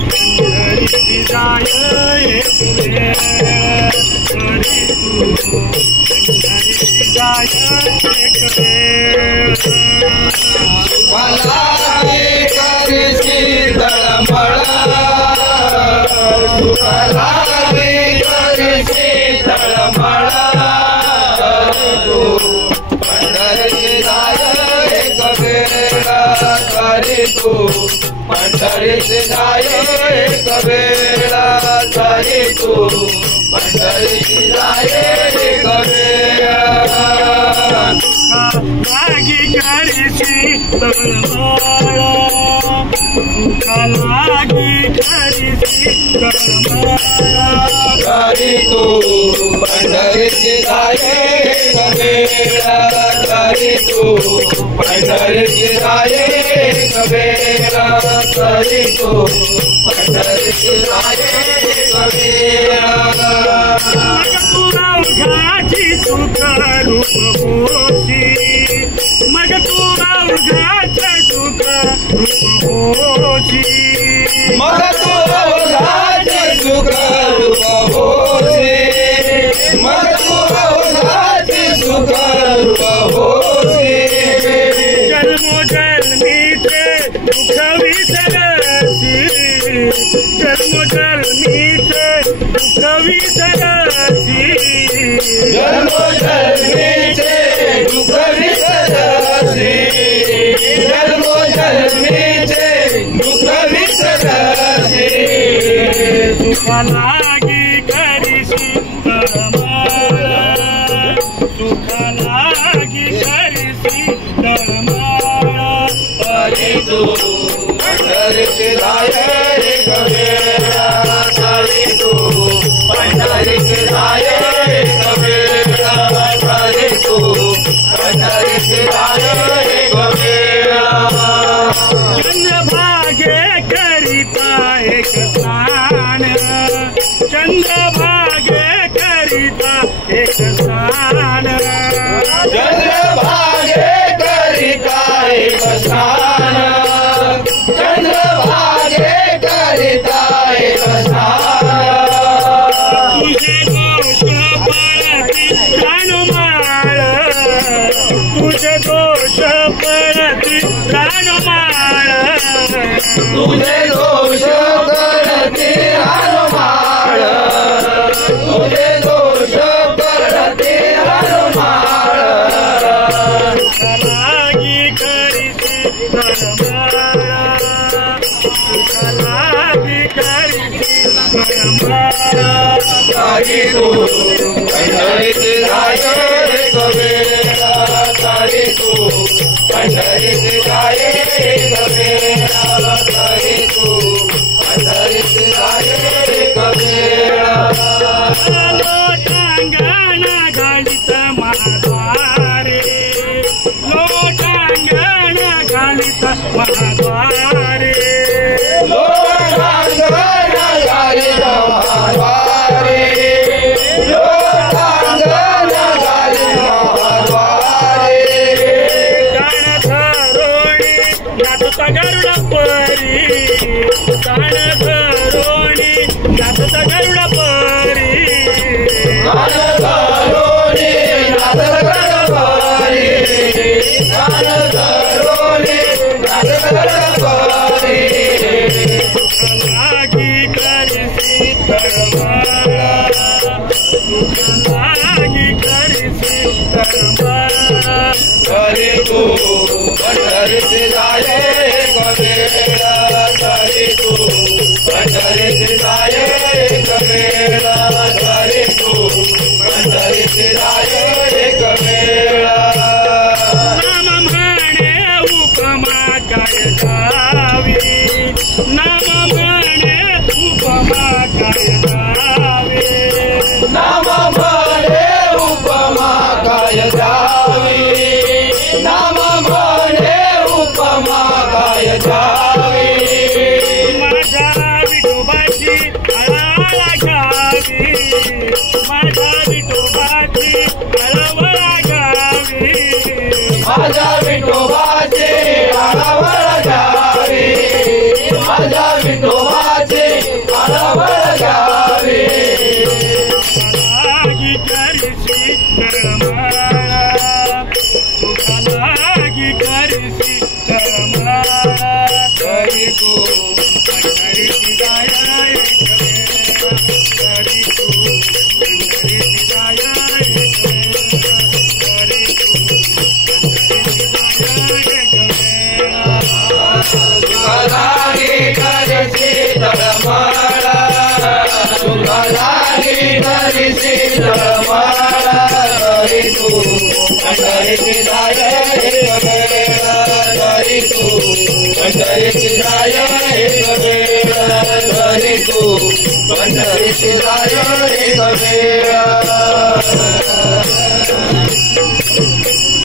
पंढरीची जाय एक वेळ तरी तू पंढरीची जाय एक वेळ सुखालागी करशी तळमळा सुखालागी करशी तळमळा तू पंढरीची जाय एक वेळा तरी तू पंढरीची जाय एक वेळा तरी तू पंढरीची जाय एक वेळा लागी करशी तळमळा सुखालागी करशी तळमळा तरी तू पंढरीची जाय एक वेळा तरी तू पंढरीची जाय एक वेळा तरी तू पंढरीची जाय एक वेळा मग तू अवघाची सुख रूप होशी मग तू अवघाचे सुख रूप होशी मग तू अवघाचे सुख रूप होशी मग तू अवघाचे सुख रूप होशी जन्मोजन्मीचे दुःख विसरशी जन्मोजन्मीचे दुःख विसरशी जन्मोजन्मीचे दुःख विसरशी जन्मोजन्मीचे दुःख विसरशी सुखालागी करशी तळमळा सुखालागी करशी तळमळा तरी तू पंढरीची जाय एक वेळा तरी तू पंढरीची जाय एक वेळा तरी तू पंढरीची जाय एक वेळा चंद्रभागे करिता एक स्नान चंद्रभागे करिता एक स्नान चंद्रभागे करिता एक स्नान चंद्रभागे करिता एक स्नान तुझे दोष पळती प्राणमाळ तुझे दोष पळती प्राणमाळ तुझे दोष करते हनुमाळ तुझे दोष करते हनुमाळ सुखालागी करशी तळमळा सुखालागी करशी तळमळा तरी तू पंढरीची जाय एक वेळा तरी तू पंढरीची जाय एक वेळा तरी तू पंढरीची जाय एक वेळा लोटांगण घालित महाद्वारे लोटांगण घालित महाद्वारे लोटांगण घालित महाद्वारे लोटांगण घालित महाद्वारे गाण धरोणी नाचता गरुड परी गाण धरोणी नाचता गरुड परी गाण धरोणी नाचत गणपती गाण धरोणी नाचत गणपती सुखालागी करशी तळमळा सुखालागी करशी तळमळा तरी तू पंढरीची जाय एक वेळा तरी तू पंढरीची जाय एक वेळा तरी तू पंढरीची जाय एक वेळा नाम म्हणे उपमा काय गावी नाम म्हणे उपमा काय गावी नाम म्हणे उपमा काय जावी नाम म्हणे उपमा काय जावी माझ्या विठोबाची पंढरीत जाय एक वेळ तरी तू पंढरीत जाय एक वेळ तरी तू पंढरीत जाय एक वेळ